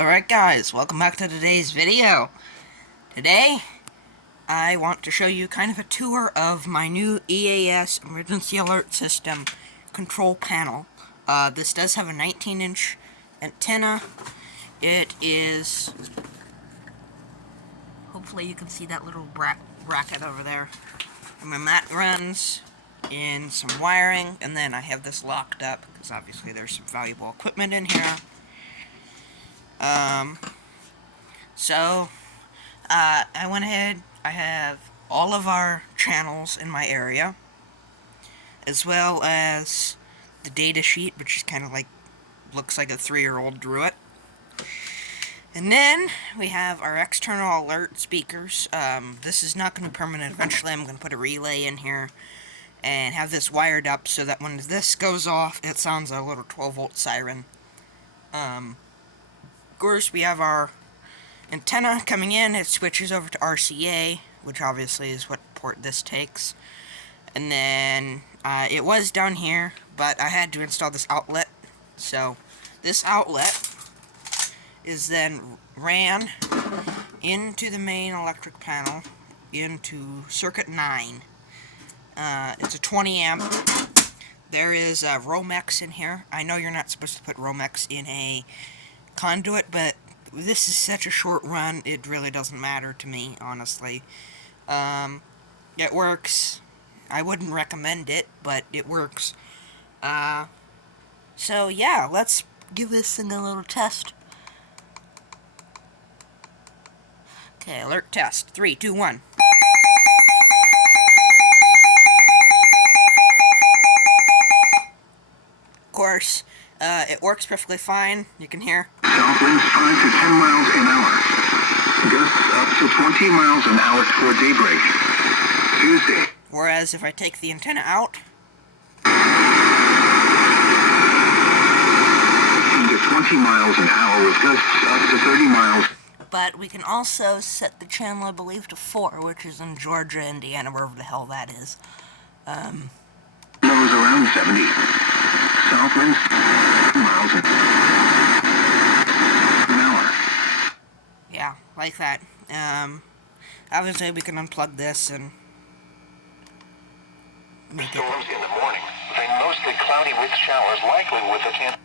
Alright guys, welcome back to today's video. Today, I want to show you kind of a tour of my new EAS Emergency Alert System control panel. This does have a 19-inch antenna. It is... Hopefully you can see that little bracket over there. And then that runs in some wiring, and then I have this locked up, because obviously there's some valuable equipment in here. I went ahead, I have all of our channels in my area, as well as the data sheet, which is kind of like, looks like a 3-year-old drew it. And then we have our external alert speakers. This is not going to be permanent. Eventually I'm going to put a relay in here and have this wired up so that when this goes off, it sounds a little 12-volt siren. Of course, we have our antenna coming in. It switches over to RCA, which obviously is what port this takes. And then it was down here, but I had to install this outlet. So this outlet is then ran into the main electric panel into circuit 9. It's a 20 amp. There is Romex in here. I know you're not supposed to put Romex in a conduit, but this is such a short run, it really doesn't matter to me, honestly. It works. I wouldn't recommend it, but it works. So yeah, let's give this thing a little test. Okay, alert test. 3, 2, 1. Of course, it works perfectly fine. You can hear. South winds 5 to 10 miles an hour. Gusts up to 20 miles an hour toward daybreak. Tuesday. Whereas if I take the antenna out, 15 to 20 miles an hour with gusts up to 30 miles. but we can also set the channel, I believe, to 4, which is in Georgia, Indiana, wherever the hell that is. Lows around 70. South winds 10 miles an hour. Yeah, like that. Obviously we can unplug this and make it. Storms in the morning, then mostly cloudy with showers, likely with a chance.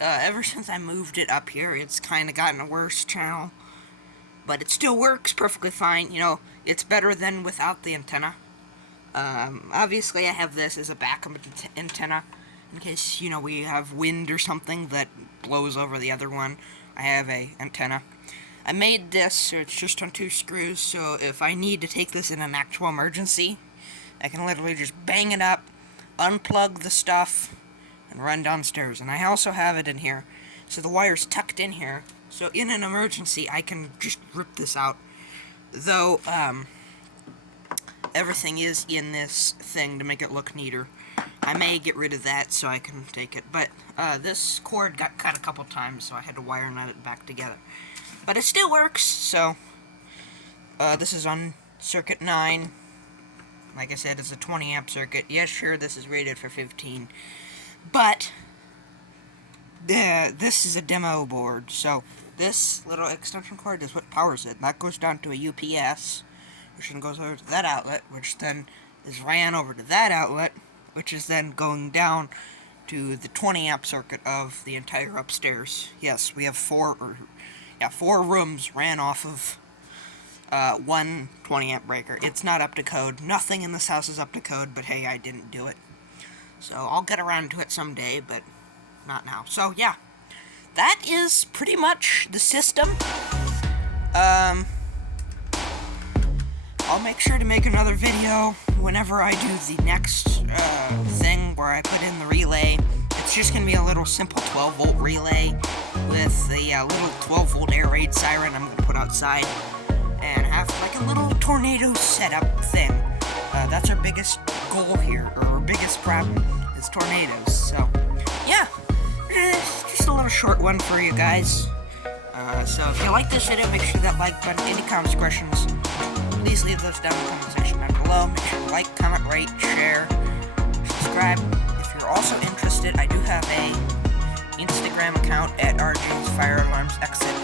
Ever since I moved it up here, it's kind of gotten a worse channel. But it still works perfectly fine. You know, it's better than without the antenna. Obviously I have this as a backup antenna, in case, you know, we have wind or something that blows over the other one. I have a antenna. I made this so it's just on 2 screws, so if I need to take this in an actual emergency, I can literally just bang it up, unplug the stuff, and run downstairs. And I also have it in here, so the wire's tucked in here, so in an emergency I can just rip this out. Though, everything is in this thing to make it look neater. I may get rid of that so I can take it, but this cord got cut a couple times, so I had to wire nut it back together. But it still works, so this is on circuit 9. Like I said, it's a 20 amp circuit. Yes, sure, this is rated for 15. But this is a demo board, so this little extension cord is what powers it. That goes down to a UPS, which then goes over to that outlet, which then is ran over to that outlet, which is then going down to the 20 amp circuit of the entire upstairs. Yes, we have 4 rooms ran off of one 20 amp breaker. It's not up to code. Nothing in this house is up to code, but hey, I didn't do it. So I'll get around to it someday, but not now. So yeah, that is pretty much the system. I'll make sure to make another video whenever I do the next thing where I put in the relay. It's just going to be a little simple 12-volt relay with the little 12-volt air raid siren I'm going to put outside, and have like a little tornado setup thing. That's our biggest goal here, or our biggest problem, is tornadoes. So, yeah, just a little short one for you guys. So if you like this video, make sure that like button, any comments, questions, please leave those down in the comment section down below. Make sure to like, comment, rate, share, subscribe. If you're also interested, I do have a Instagram Instagram account at RJ's Fire Alarms Exit